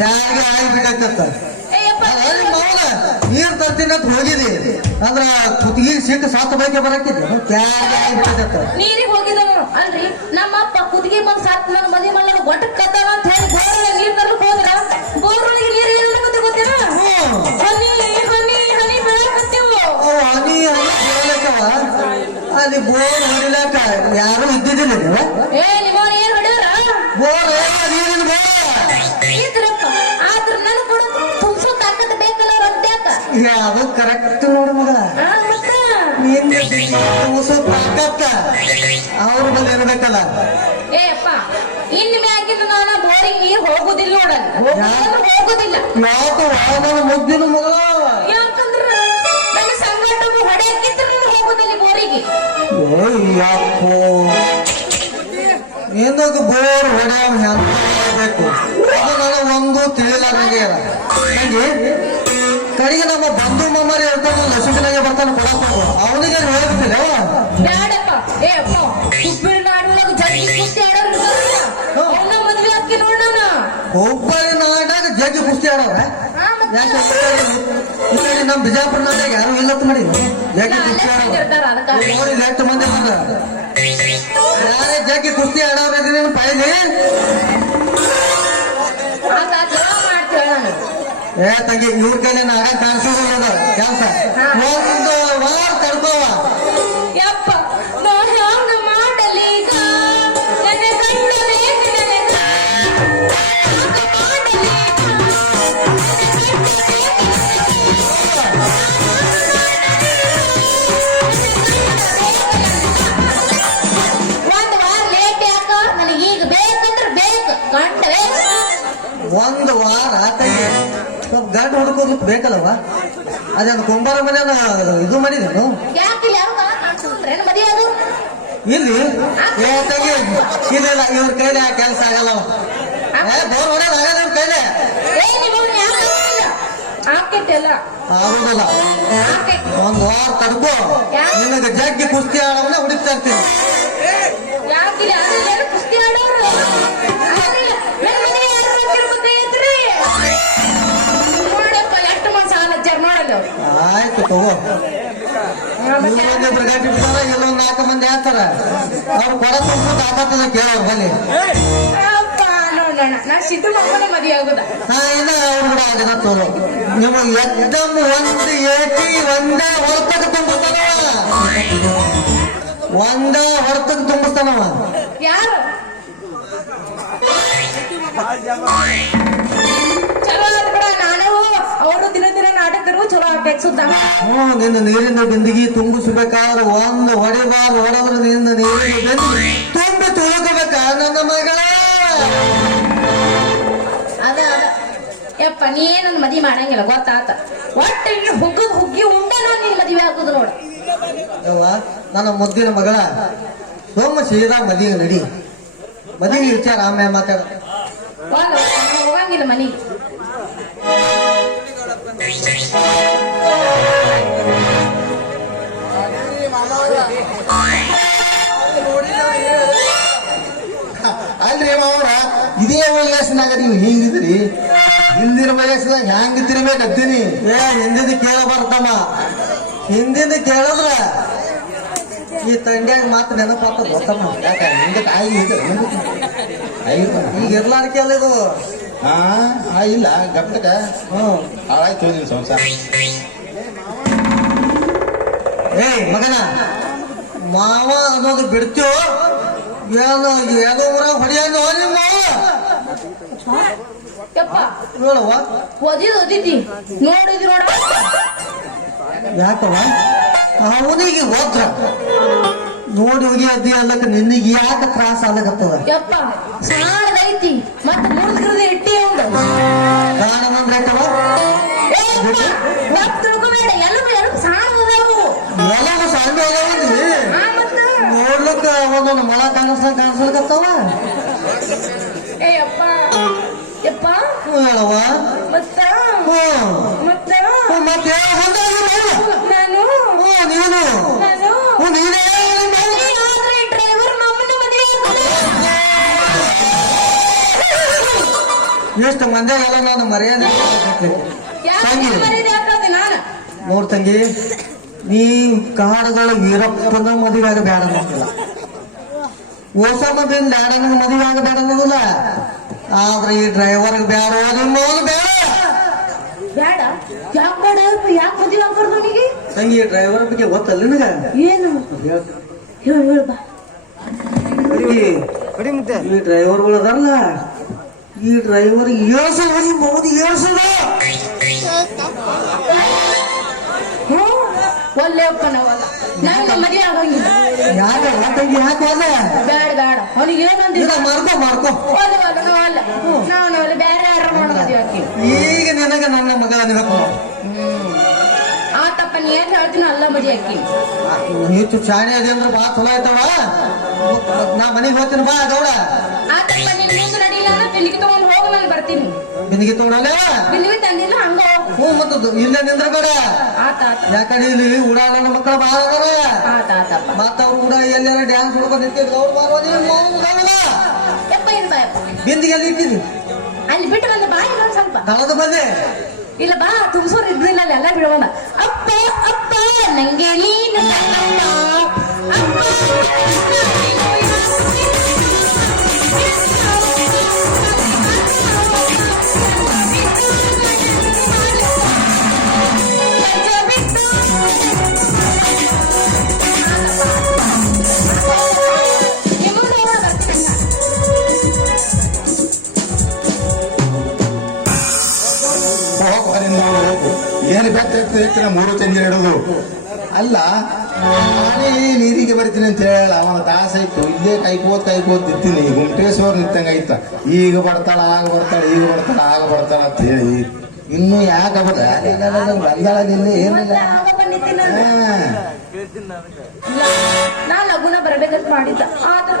ಯಾರಿಗೆ ಆಗಿಬಿಟ್ಟತ್ತ ನೀರ್ ತರ್ತೀನಿ ಅಂತ ಹೋಗಿದಿ ಅಂದ್ರ ಕುತ್ತಿಗೆ ಸಿಕ್ಕ ಸಾತ್ ಬೈಕೆ ಬರಕ್ಕಿದ್ದೆ ಯಾರಿಗೆ ಆಗಿಬಿಟ್ಟತ್ತ ನೀರಿಗೆ ಹೋಗಿದನು ಅಲ್ರಿ ನಮ್ಮಪ್ಪ ಕುತ್ತಿಗೆ ಬಂದ್ ಸಾತ್ ನನ್ನ ಮದಿ ಮಲ್ಲ ಒಟ್ಟ ಕತ್ತಾವ ಅಂತ ಹೇಳಿ ಬೋರ್ನ ನೀರ್ ತರ್ಲಿಕ್ ಹೋದ್ರ ಬೋರ್ನೊಳಗೆ ನೀರ್ ಎಲ್ಲ ಗೊತ್ತಿನ ಹನಿ ಹನಿ ಹನಿ ಬೆಳಕತ್ತೇವು ಹನಿ ಹನಿ ಬೆಳಕವ ಅಲ್ಲಿ ಬೋರ್ ಹೊಡಿಲಾಕ ಯಾರು ಇದ್ದಿದ್ದಿಲ್ಲ ಏ ನಿಮ್ಮ ಏನ್ ಹೊಡೆಯರ ಬೋರ್ ನೀರಿನ ಬೋರ್ ಇದ್ರಪ್ಪ ಆದ್ರ ನನ್ ಕೂಡ ತುಂಬಿಸೋ ತಾಕತ್ ಬೇಕಲ್ಲ ರೊಟ್ಟ್ಯಾಕ ಅದು ಕರೆಕ್ಟ್ ನೋಡು ಮಗ ನೀನ್ ತುಂಬಿಸೋ ತಾಕತ್ತ ಅವ್ರ ಬಂದ ಇರ್ಬೇಕಲ್ಲ ಏ ಅಪ್ಪ ಇನ್ ಮ್ಯಾಗಿನ ನಾನು ಬೋರಿಗೆ ನೀರ್ ಹೋಗುದಿಲ್ಲ ನೋಡಲ್ಲ ಹೋಗುದಿಲ್ಲ ಯಾಕ ಮುದ್ದಿನ ಮಗ ಯಾಕಂದ್ರ ನನ್ನ ಸಂಗಟ ಹೊಡೆಯಕ್ಕಿದ್ರೆ ನೀನು ಹೋಗುದಿಲ್ಲ ಬೋರಿಗೆ ಯಾಕೋ ಏನದು ಬೋರ್ ಹೊಡೆಯ ಬೇಕು ಅದು ನನಗೆ ಒಂದು ತಿಳಿಲ್ಲ ನನಗೆ ಕಡೆಗೆ ನಮ್ಮ ಬಂಧು ಮಮ್ಮರಿ ಇರ್ತಾನ ಲಸಿಕನಾಗೆ ಬರ್ತಾನೆ ಕೊಡಕ್ಕೆ ಅವನಿಗೆ ಹೇಳ್ತಿಲ್ಲ ಬ್ಯಾಡಪ್ಪ ಏ ಅಪ್ಪ ಹುಬ್ಬಳ್ಳಿ ನಾಡೊಳಗ ಜಗ್ಗಿ ಕುಸ್ತಿ ಆಡೋರು ಅವನ ಮದ್ವೆ ಹಾಕಿ ನೋಡೋಣ ಹುಬ್ಬಳ್ಳಿ ನಾಡಾಗ ಜಗ್ಗಿ ಕುಸ್ತಿ ಆಡೋರ ಯಾಕೆ ನಮ್ಮ ಬಿಜಾಪುರ ನಾಡಾಗ ಯಾರು ಇಲ್ಲತ್ ಮಾಡಿ ಜಗ್ಗಿ ಕುಸ್ತಿ ಆಡೋರು ಎಷ್ಟು ಮಂದಿ ಬಂದ ಯಾರೇ ಜಗ್ಗಿ ಕುಸ್ತಿ ಆಡೋರ ನೀನು ಪೈಲಿ ಏ ತಂಗಿ ಇವ್ರ ಕೈಲಿ ನಾಗ ಕಾಣಿಸೋದ ಕೆಲಸ ಒಂದು ವಾರ ತಡ್ಕೋವ ಯಪ್ಪ ನಾ ಹ್ಯಾಂಗ ಮಾಡಲೀಗ ನನ್ನ ಗಂಡ ಬೇಕು ನನಗ ಒಂದ್ ವಾರ ಲೇಟ್ ಯಾಕ ನನಗೀಗ ಬೇಕಂದ್ರ ಬೇಕು ಗಂಡ ಒಂದು ವಾರ ತಂಗಿ ಸ್ವಲ್ಪ ಗಂಡು ಹುಡುಕೋದಕ್ಕೆ ಬೇಕಲ್ಲವ ಅದೇನು ಕುಂಬಾರ ಮನೆಯ ಇದು ಮಾಡಿದೇನು ಯಾಕಿಲ್ಲ ಯಾರು ಕಾಣಿಸ್ತಾರೆ ಮದುವೆ ಅದು ಇಲ್ಲಿ ಏ ತಂಗಿ ಇಲ್ಲ ಇವ್ರ ಕೈಲಿ ಆ ಕೆಲಸ ಆಗಲ್ಲವ ಏ ಬೋರ್ ಹೊಡೆಯೋದು ಆಗಲ್ಲ ಇವ್ರ ಕೈಲಿ ಆಕೈತೆಲ್ಲ ಆಗೋದಲ್ಲ ಒಂದ್ ವಾರ ತಡ್ಕೋ ನಿನಗೆ ಜಗ್ಗಿ ಕುಸ್ತಿ ಆಡೋವನ್ನ ಹುಡುಕ್ತಾ ಇರ್ತೀನಿ ಯಾಕಿಲ್ಲ ಕುಸ್ತಿ ಆಡೋರು ನೋಡಪ್ಪ ಎಷ್ಟು ಮಂದಿ ಸಾಲ ಹಚ್ಚಾರ ನೋಡಲ್ಲ ಆಯ್ತು ತಗೋ ಇಲ್ಲೊಂದಿಬ್ರು ಗಂಟೆ ಬಿಡ್ತಾರ ಇಲ್ಲೊಂದ್ 4 ಮಂದಿ ಹೇಳ್ತಾರ ಅವ್ರು ಕೊಡ ತುಂಬ ಆಪತ್ತದ ಕೇಳೋರು ಬನ್ನಿ ನೋಡೋಣ ನಾ ಸಿದ್ದು ಮಕ್ಕಳ ಮದುವೆ ಆಗುದ ಇನ್ನ ಅವ್ರು ಕೂಡ ಆಗದ ತೋರು ನಿಮಗೆ ಎಕ್ದಮ್ ಒಂದು ಏಟಿ ಒಂದೇ ಹೊರತಕ್ಕೆ ತುಂಬಿಸ್ತಾನವ ಒಂದೇ ಹೊರತಕ್ಕೆ ತುಂಬಿಸ್ತಾನವ ಯಾರು ಚಲೋ ಆದ್ ಬಿಡ ನಾನು ಅವರು ದಿನ ದಿನ ನಾಟಕರು ಚಲೋ ಆಗ್ಬೇಕು ಸುದ್ದ ನಿನ್ನ ನೀರಿನ ಬಿಂದಿಗೆ ತುಂಬಿಸ್ಬೇಕಾದ್ರೆ ಒಂದು ಹೊಡೆಬಾರ್ದು ಹೊಡೆದ್ರೆ ನಿನ್ನ ನೀರಿನ ಬಿಂದಿಗೆ ತುಂಬಿ ತುಳುಕಬೇಕ ನನ್ನ ಮಗಳ ಅದ ಯಪ್ಪ ನೀ ನನ್ನ ಮದ್ವಿ ಮಾಡಂಗಿಲ್ಲ ಗೊತ್ತಾತ ಒಟ್ಟು ಇನ್ನು ಹುಗ್ಗಿ ಉಂಡನ ನೀನ್ ಮದ್ವೆ ಹಾಕುದು ನೋಡ ಯವ್ವ ನನ್ನ ಮುದ್ದಿನ ಮಗಳ ಸೋಮ ಸೀದಾ ಮದಿಗೆ ನಡಿ ಮದಿಗೆ ವಿಚಾರ ಆಮೇಲೆ ಮಾತಾಡ ಹೋಗಂಗಿಲ್ಲ ಮನೆಗೆ ಅಲ್ರಿ ಮಾವರ ಇದೇ ವಯಸ್ಸಿನಾಗ ನೀವು ಹಿಂಗಿದ್ರಿ ಹಿಂದಿನ ವಯಸ್ಸಿನಾಗ ಹೆಂಗ್ ತಿರ್ಬೇಕತ್ತೀನಿ ಏ ಹಿಂದಿನ ಕೇಳ ಬರ್ತಮ್ಮ ಹಿಂದಿನ ಕೇಳಿದ್ರ ಈ ತಂಡ್ಯಾಗ ಮಾತು ನೆನಪಾತ ಗೊತ್ತಮ್ಮ ಯಾಕ ಹಿಂದೆ ತಾಯಿ ಈಗ ಇರ್ಲಾರ್ಕೆ ಅಲ್ಲ ಇದು ಇಲ್ಲ ಗಪ್ಟಕ ಹಾಳಾಯ್ತು ನಿನ್ ಸಂಸಾರ ಏ ಮಗನ ಮಾವ ಅನ್ನೋದು ಬಿಡ್ತೀವೋ ಏನೋ ಏನೋ ಊರಾಗ ಹೊಡಿಯೋದು ನಿಮ್ಮ ಯಪ್ಪ ನೋಡವ್ವ ಓದಿದ್ದಿ ನೋಡಿದ್ರಿ ನೋಡ ಯಾಕವ್ವ ಅವನಿಗೆ ಹೋದ್ರ ನೋಡಿ ಹೋಗಿ ಅದ್ದಿ ಅಲ್ಲಕ್ಕ ನಿನ್ನಿಗೆ ಯಾಕೆ ತ್ರಾಸ ಆಗ್ಲಕತ್ತದ ಯಪ್ಪ ಸಾಣದೈತಿ ಮತ್ತ ಮುರಿದ್ರದ ಇಟ್ಟಿ ಅವ್ನು ಕಾರಣ ಅಂದ್ರೆ ತಿಳ್ಕೊಬೇಡ ಎಲ್ಲೂ ಸಾಣದವು ಎಲ್ಲವೂ ಸಣ್ಣ ನೋಡ್ಲಿಕ್ಕ ಒಂದೊಂದು ಮೊಳ ಕಾಣಿಸ್ಲಕತ್ತವ ಏ ಯಪ್ಪ ಯಪ್ಪ ಹೇಳವ್ವ ಮತ್ತ ಮತ್ತ ಮತ್ತೆ ನಾನು ನೀನು ನೀನೇ ಡ್ರೈವರ್ ನಮ್ಮನ್ನ ಮದುವೆ ಎಷ್ಟು ಮಂದಿಗೆಲ್ಲ ನಾನು ಮರ್ಯಾದೆ ತಂಗಿ ಯಾಕೆ ನಾನು ನೋಡ್ ತಂಗಿ ನೀ ಕಾಡುಗಳ ವೀರಪ್ಪನ ಮದುವೆ ಆಗಬೇಡ ಅನ್ನೋದಿಲ್ಲ, ಓಸಮ್ಮದಿಂದ ಬ್ಯಾಡನ ಮದುವೆ ಆಗಬೇಡ ಅನ್ನೋದಿಲ್ಲ. ಆದ್ರೆ ಈ ಡ್ರೈವರ್ಗೆ ಬೇಡ ನಿಮ್ಮ ಬೇಡ ಬೇಡ. ಯಾಕೆ ಬೇಡ? ಯಾಕೆ ಮದುವೆ ಆಗ್ಬಾರ್ದು ನನಗೆ? ತಂಗಿ ಡ್ರೈವರ್ ಬಗ್ಗೆ ಗೊತ್ತಲ್ಲ ನಿನಗ? ಏನು ಹೇಳ ಬಾ. ಈ ಡ್ರೈವರ್ಗಳು ಅದಾರಲ್ಲ, ಈ ಡ್ರೈವರ್ ಏಳ್ಸಲ್ಲ ಮೋದಿ ಏಳ್ಸಲ್ಲ. ಒಳ್ಳೆಯಪ್ಪ ನಾವಲ್ಲ, ನಂಗೆ ಮದುವೆ ಆಗಂಗಿಲ್ಲ. ಯಾಕೆ ತಂಗಿ ಯಾಕೆ ಹೋದ? ಬೇಡ ಬೇಡ, ಅವನಿಗೆ ಏನಂದಿಲ್ಲ. ಮಾಡ್ಕೊ ನಾವು ಬೇರೆ ಯಾರು ನೋಡ ಮದುವೆ ಹಾಕಿ. ಈಗ ನಿನಗ ನನ್ನ ಮಗ ಅನ್ಬೇಕು. ಆತಪ್ಪ ನೀ ಏನ್ ಹೇಳ್ತೀನಿ ಅಲ್ಲ ಮದುವೆ ಹಾಕಿ. ಹೆಚ್ಚು ಶಾಣೆ ಅದೇ ಅಂದ್ರೆ ಬಾ ಚಲೋ ಆಯ್ತವ. ನಾ ಮನೆಗೆ ಹೋಗ್ತೀನಿ ಬಾ ಗೌಡ. ಆತಪ್ಪ ನಿನ್ ಮುಂದೆ ನಡೀಲ್ಲ ಅಂದ್ರೆ ಬಿಲ್ಲಿಗೆ ತಗೊಂಡು ಹೋಗಿ ನಾನು ಬರ್ತೀನಿ. ಬಿಂದಿಗೆ ತಗೊಳಲ್ಲ? ಬಿಲ್ಲಿಗೆ ತಂದಿಲ್ಲ ಹಂಗ ಹ್ಞೂ ಮತ್ತದು ಇಲ್ಲೇ ನಿಂದ್ರ ಬೇಡ. ಆತ ಯಾಕಡೆ ಇಲ್ಲಿ ಉಡಾಳನ ಮಕ್ಕಳ ಬಾಳ ಆತಪ್ಪ. ಮತ್ತ ಅವ್ರು ಕೂಡ ಎಲ್ಲಾರ ಡ್ಯಾನ್ಸ್ ಹುಡ್ಕೊಂಡು ನಿಂತಿದ್ದು ಗೌಡ ಮಾರುವ ಯಪ್ಪ ಏನ್ ಬಾ ಯಪ್ಪ. ಬಿಂದಿಗೆ ಎಲ್ಲಿ ಇಟ್ಟಿದ್ವಿ? ಅಲ್ಲಿ ಬಿಟ್ಟು ಬಂದ ಬಾ ಇಲ್ಲ ಸ್ವಲ್ಪ. ದಳದ ಬಂದೆ ಇಲ್ಲ ಬಾ, ತುಮಸೂರು ಇದ್ರಿಲ್ಲ ಅಲ್ಲಿ ಎಲ್ಲ ಬಿಡೋಣ. ಅಪ್ಪ ಅಪ್ಪ ನಂಗೆ ನೀನು ಅಪ್ಪ ಏನು ಬೆತ್ತ ಮೂರು ಚಂಜಿ ಇಡೋದು ಅಲ್ಲ. ನಾನೇ ನೀರಿಗೆ ಬರ್ತೀನಿ ಅಂತ ಹೇಳ ಅವನ ದಾಸ ಇತ್ತು, ಇಲ್ಲೇ ಕಾಯ್ಕೋತ್ ನಿಂತೀನಿ. ಗುಂಟೇಶ್ವರ್ ನಿಂತಂಗ ಆಯ್ತ. ಈಗ ಬರ್ತಾಳ ಆಗ ಬರ್ತಾಳ, ಈಗ ಬರ್ತಾಳ ಆಗ ಬರ್ತಾಳ ಅಂತ ಹೇಳಿ ಇನ್ನು ಯಾಕೆ ಬಂದಾಳದಿಲ್ಲ ಏನಿಲ್ಲ. ನಾ ಲಗುನ ಬರ್ಬೇಕಂತ ಮಾಡಿದ್ದ, ಆದ್ರೆ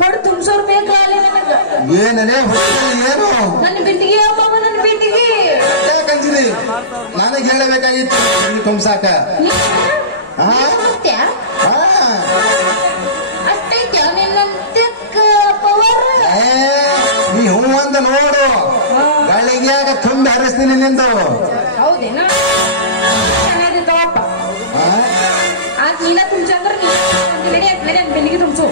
ಹೊಡೆ ತುಂಬಿಸೋರ್ ಬೇಕಾಗಲಿ ನನಗ. ಏನನೇ ಏನು ನನ್ನ ಬಿಟ್ಟಿಗೆ ಅಪ್ಪ, ನನ್ನ ಬಿಟ್ಟಿಗೆ ಯಾಕಂತೀನಿ ನನಗೆ ಹೇಳಬೇಕಾಗಿತ್ತು ತುಂಬ್ಸಾಕ. ಅಷ್ಟೈತೆ ನಿನ್ನಂತೆ ಪವರ್. ನೀ ಹೂ ಅಂತ ನೋಡು, ಗಳಿಗ್ಯಾಗ ತುಂಬಿ ಹರಿಸ್ತೀನಿ ನಿಂದು. ಹೌದೇನ? ಚೆನ್ನಾಗಿರ್ತಾವಪ್ಪ. ಆಗ ನೀನ ತುಂಬ್ಸಂದ್ರ ನಡಿ ಅಂತ ನಡಿ ಅಂತ ಬೆನ್ನಿಗೆ ತುಂಬಿಸು.